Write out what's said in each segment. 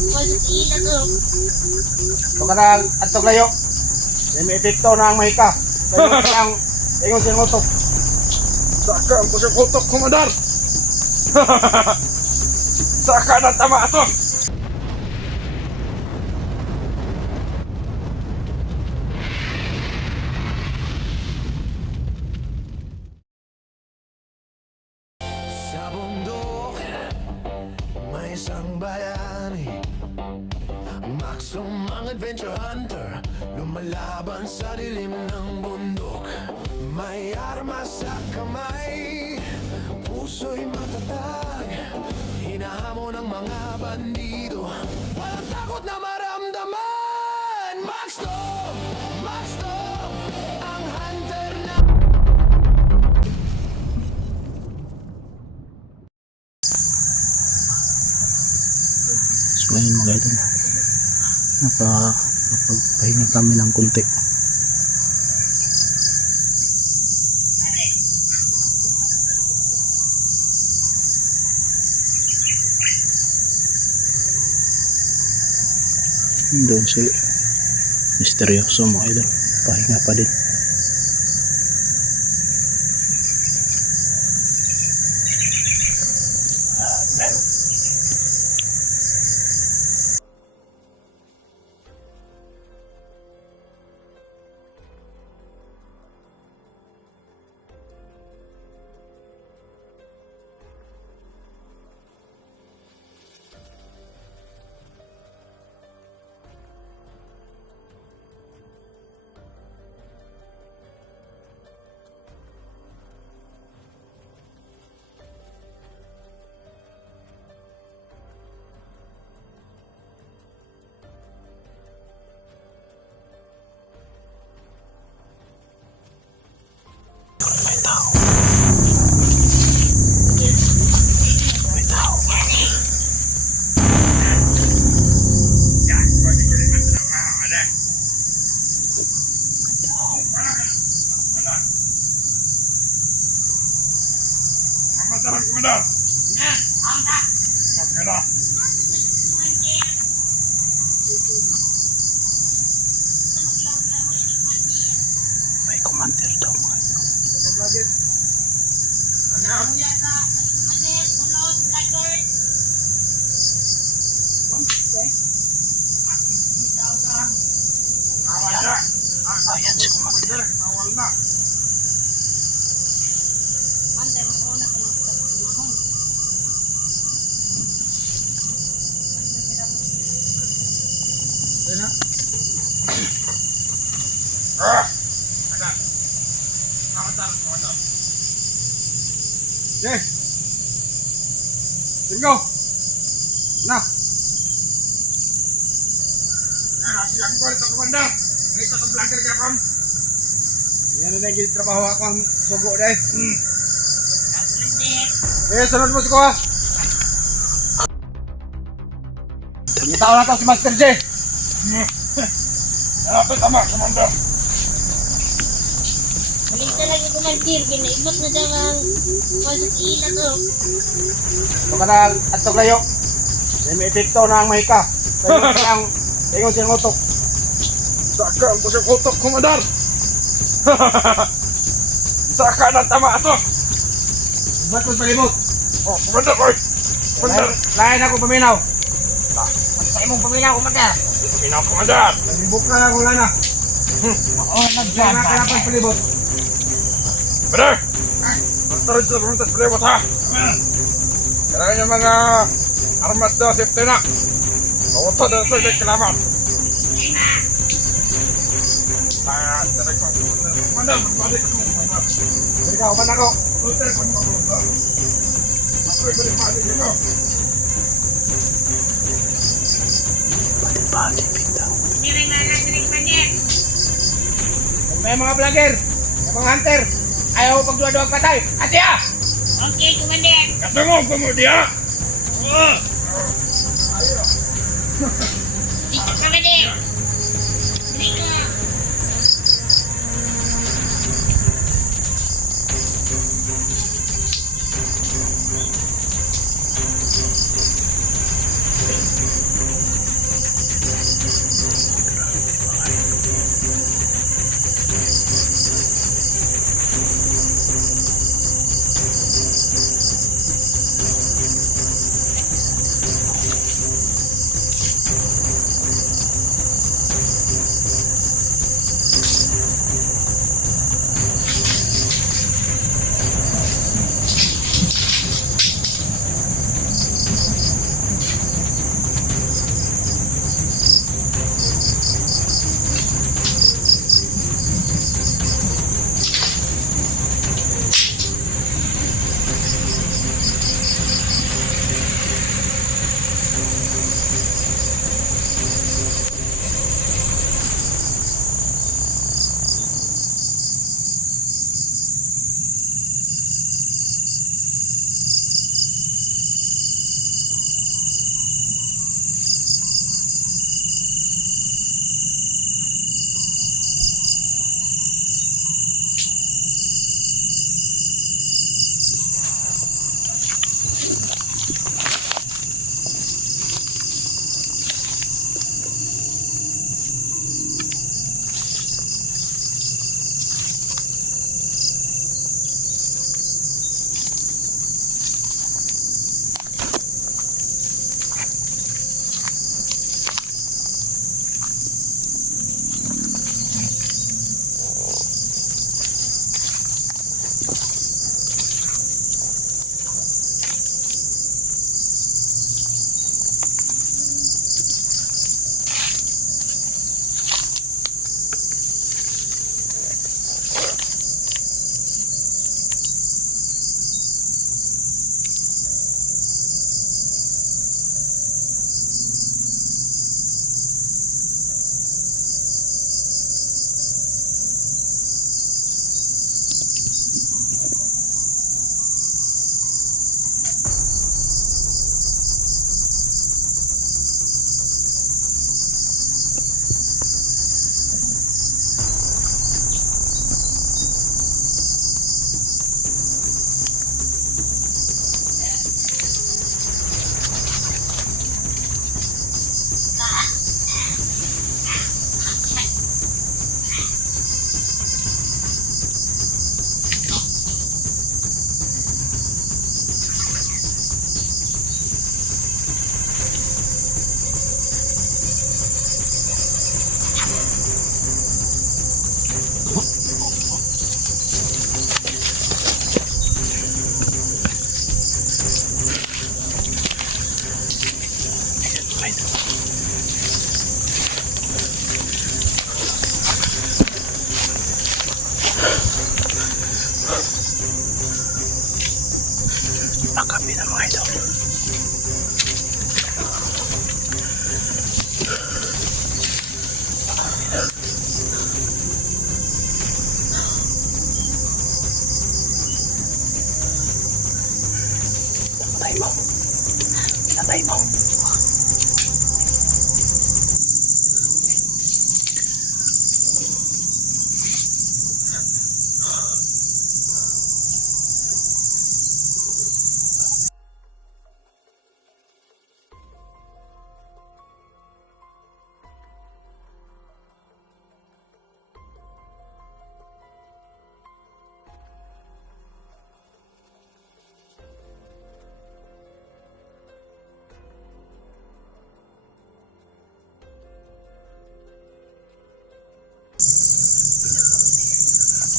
Ila to. Ito ka na at layo. May epekto na ang mahika. Ingon siyang utok. Saka ang siyang utok, Komandar. Saka na tama ito. Sa bundok, may isang bayani, Maxum ang adventure hunter, lumalaban sa dilim ng bundok. May armas sa kamay, puso'y matatag, hinahamon ng mga bandido, walang takot na maramdaman. Maxum! Maxum! Ang hunter na... So ngayon mga idol, nakapagpahinga kami ng kunti. Doon si misteryoso mga idol, pahinga pa din. May tao. May tao. Komandar, Komandar. Komandar. May commander daw mga idol. Ayan si commander. Ye. Tinggo. Na. Siang ko ito, Komandar. Ito sa vlogger ka pang. Yan na yung trabaho ako ang sugo dahil. Sunod mo sa kuha. Yung tao na ito si Master J. Tama, Komandar. Balik talaga kumandir, ginaibot na daw ang ila to. Ito ka na at layo. May epekto na ang mahika. Ingon siyang utok. Saka ang siyang utok, Komandar. Saka na tama ito. Ba't mo palibot? Oh, Komandar, boy. Komandar. Lain ako paminaw. Sa imong paminaw, Komandar. Paminaw, Komandar. Palibot na lang wala na. Oo, Diyan na kailangan palibot. Komandar. Magtarin sa peruntas palibot, ha? Kailangan yung mga armas daw, safety na. Bawato daw sa ilang kalaman. Komandar, magbalik ako. Balik ako, man ako. Komandar, ako'y balik-balik ako. Bati-bati bitaw. May mga vlogger, may mga hunter. Ayaw pagduwa-duwag patay. Atiya! Okay, Komandar. Katungog ko mo diya! Dito, Komandar. Dito. mga idol. Pakapi na mga idol. Patay mo. Patay mo.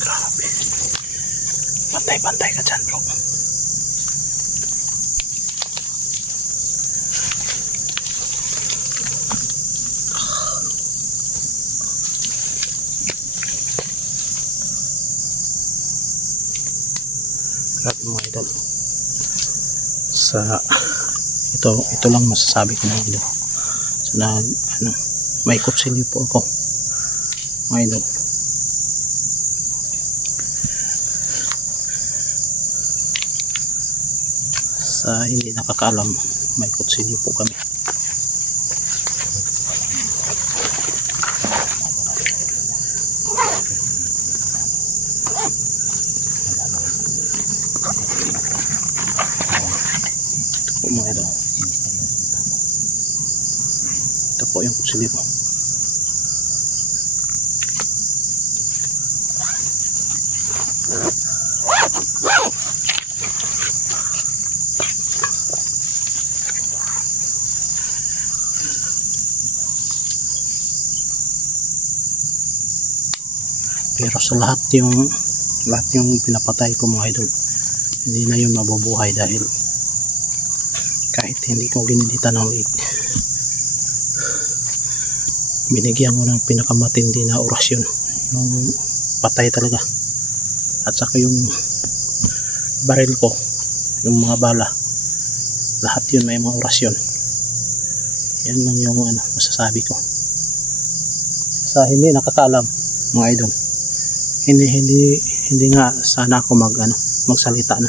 Grabe. Bantay-bantay ka dyan, bro. Grabe mga idol. Sa ito lang masasabi ko mga idol. So may kutsilyo po ako mga idol. Sa hindi nakakaalam, may kutsilyo po kami. Ito po mga idol. Ito po yung kutsilyo po. Pero sa lahat yung pinapatay ko mga idol, hindi na yun mabubuhay dahil kahit hindi ko ginilitan ng liig, binigyan ko ng pinakamatindi na orasyon, yung patay talaga. At saka yung baril ko, yung mga bala, lahat yun may mga orasyon. Yan lang yung masasabi ko. Sa hindi nakakaalam mga idol, hindi nga sana ako magsalita na,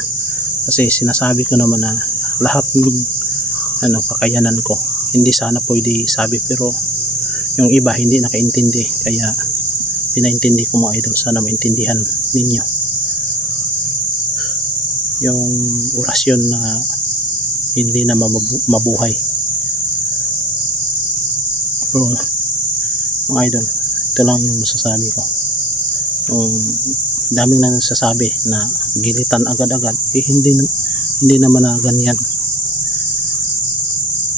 kasi sinasabi ko naman na lahat ng kakayanan ko hindi sana pwede sabi, pero yung iba hindi nakaintindi, kaya pinaintindi ko mga idol. Sana maintindihan ninyo yung orasyon na hindi na mabuhay. Pero mga idol, ito lang yung masasabi ko. Daming na nagsasabi na gilitan agad-agad, hindi naman na ganyan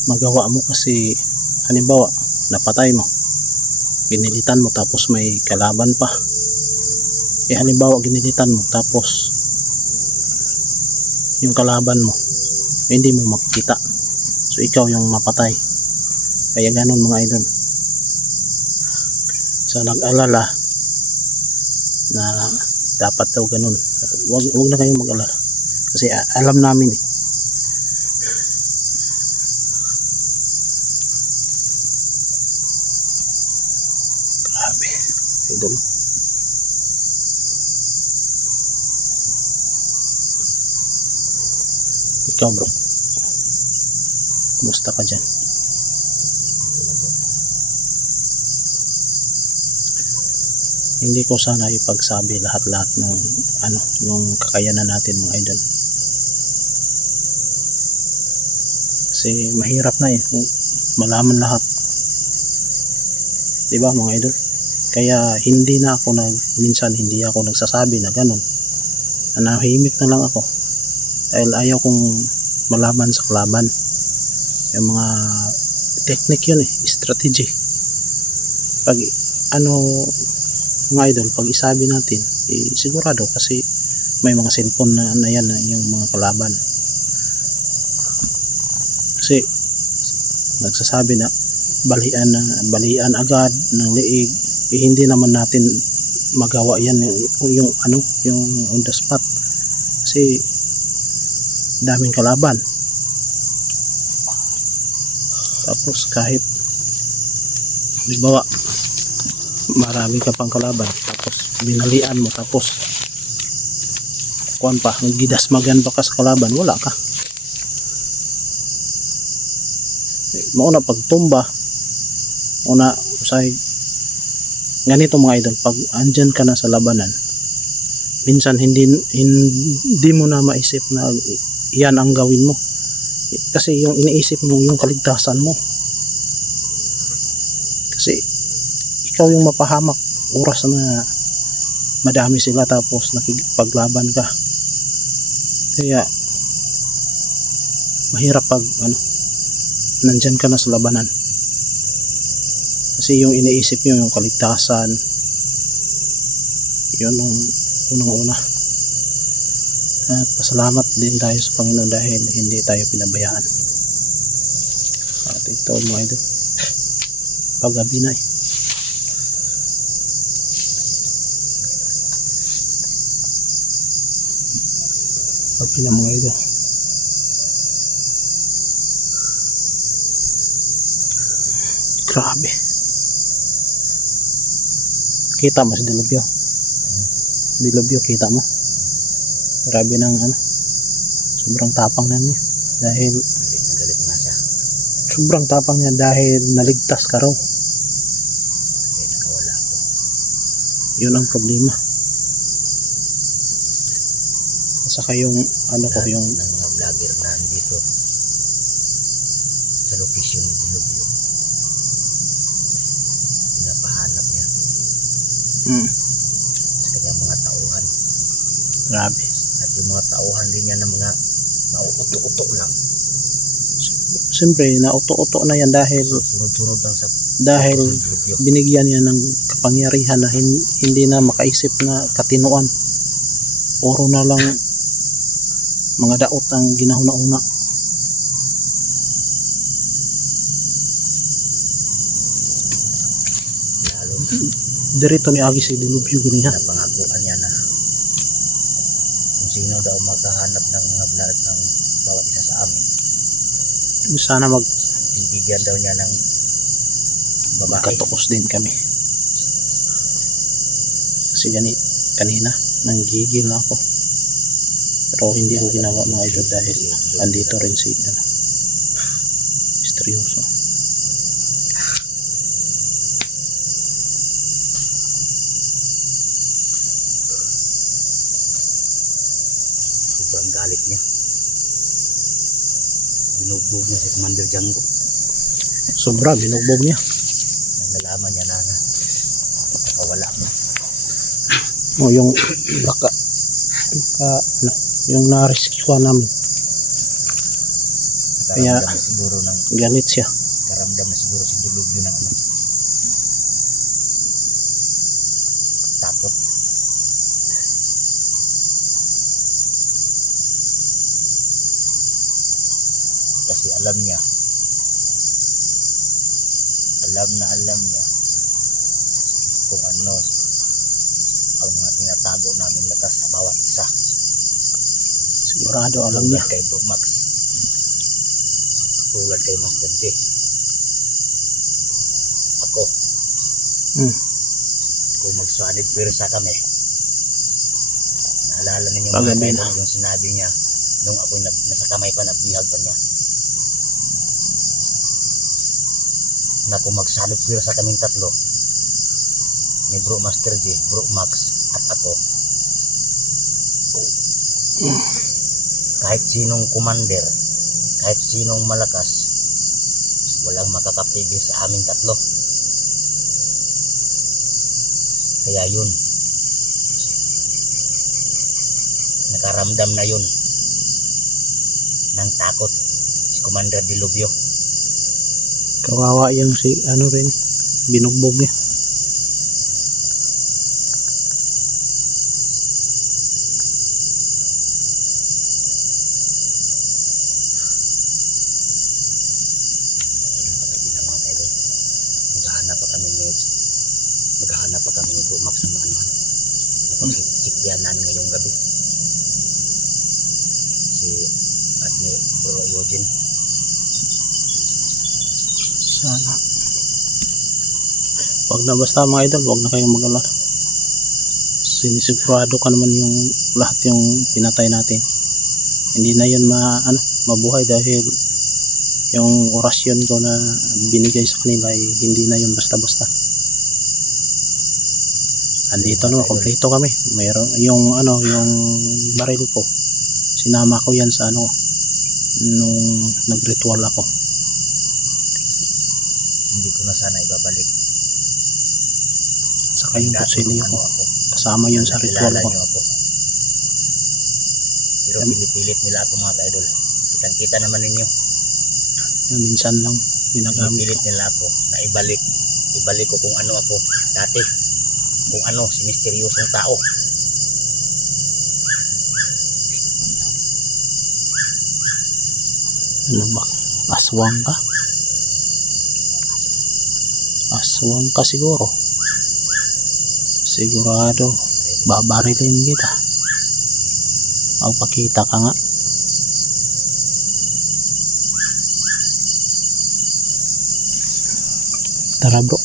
magawa mo, kasi halimbawa napatay mo, ginilitan mo tapos may kalaban pa, halimbawa ginilitan mo tapos yung kalaban mo hindi mo makikita, so ikaw yung mapatay. Kaya ganun mga idol. Sa nag-alala na dapat daw ganun, wag na kayong mag-alala, kasi alam namin eh. Grabe idol. Ikaw bro, kumusta ka dyan? Hindi ko sana ipagsabi lahat-lahat ng yung kakayanan natin mga idol, kasi mahirap na kung malaman lahat, diba mga idol? Kaya hindi minsan hindi ako nagsasabi na ganun, nanahimik na lang ako dahil ayaw kong malaman sa kalaban. Yung mga technique yun strategy. Pag mga idol, pag isabi natin sigurado, kasi may mga cellphone na yan na yung mga kalaban. Kasi nagsasabi na balian agad ng liig, hindi naman natin magawa yan yung on the spot kasi daming kalaban. Tapos kahit halimbawa marami ka pang kalaban tapos binalian mo, tapos kuan pa, gidasmagan pa ka sa kalaban, wala ka. Mauna pagtumba, una usay ganito mga idol, pag andyan ka na sa labanan, minsan hindi mo na maisip na yan ang gawin mo, kasi yung iniisip mo yung kaligtasan mo, kasi ikaw yung mapahamak oras na madami sila tapos nakipaglaban ka. Kaya mahirap pag nandyan ka na sa labanan, kasi yung iniisip nyo yung kaligtasan, yun ang unang-una. At pasalamat din tayo sa Panginoon dahil hindi tayo pinabayaan. At ito mga idol, paggabi na paggabi na mga idol. Grabe. Kita mo si Dilubyo, kita mo. Grabe ng sobrang tapang na niya dahil galit na siya. Sobrang tapang niya dahil naligtas ka raw. Dahil nakawala ako. Yun ang problema. At saka yung yung ng mga vlogger na andito sa location ni Dilubyo, pinapahanap niya sa kanyang mga tauhan. grabe. At yung mga tauhan din niya ng mga nauuto-uto lang. Siyempre nauto-uto na yan dahil Sunod-sunod lang sa Dilubyo. binigyan niya ng kapangyarihan na hindi na makaisip na katinuan. Puro na lang mga daot ang ginahuna-una. Lalo Dirito ni Agi si Dilubyo ganiha. na pangakuan niya na kung sino daw makahanap ng mga vlog ng bawat isa sa amin, Sana bibigyan daw niya ng babae. magkatukos din kami. Kasi kanina nanggigil na ako. Pero hindi ko ginawa mga idol dahil andito rin si misteryoso. Sobrang galit niya. Binugbog niya si Commander Django. Sobra, binugbog niya. Nang nalaman niya na nakawala mo. O yung yung na-rescue namin. Kaya Nakaramdam na siguro ng galit siya. karamdam na siguro si Dilubyo ng takot. Kasi alam niya kung ano ang mga tinatago namin lakas sa bawat isa. Sigurado alam niya. Tulad kay Bro Max, tulad kay Master J, ako, kung magsanib pirsa kami, naalala ninyo mga Pagabi na. idol yung sinabi niya nung ako'y nasa kamay pa, nabihag pa niya, na kung magsanib pirsa kaming tatlo ni Bro Master J, Bro Max at ako, kahit sinong commander, kahit sinong malakas, walang makakapigil sa aming tatlo. Kaya yun, nakaramdam na yun ng takot si Commander Dilubyo. Kawawa yung si rin, binugbog niya. Maghahanap pa kami ni Bro Max ng maanuhan. Napagsiktihan namin ngayong gabi. At ni Bro Eugene. Sana. Wag na basta mga idol, wag na kayong mag-alala. Sinisigurado ka naman yung lahat yung pinatay natin. Hindi na yun mabuhay dahil yung orasyon ko na binigay sa kanila ay hindi na yun basta-basta. Andito na, kompleto kami. Mayroon yung yung baril ko. Sinama ko yan sa nung nagritual ako. Hindi ko na sana ibabalik. At saka yung kutsilyo ko. Ako. Kasama yun sa ritual Nakilala ko. niyo ako. Pero pinipilit nila ako mga ka-idol. Kitang-kita naman ninyo. Yan, minsan lang ginagamit Pinipilit ko. nila ako na ibalik ko kung ano ako dati. Kung ano, si misteryosong tao. Ano ba? Aswang ka? Aswang ka siguro. Sigurado. Babarilin kita. Magpakita ka nga. Tara bro.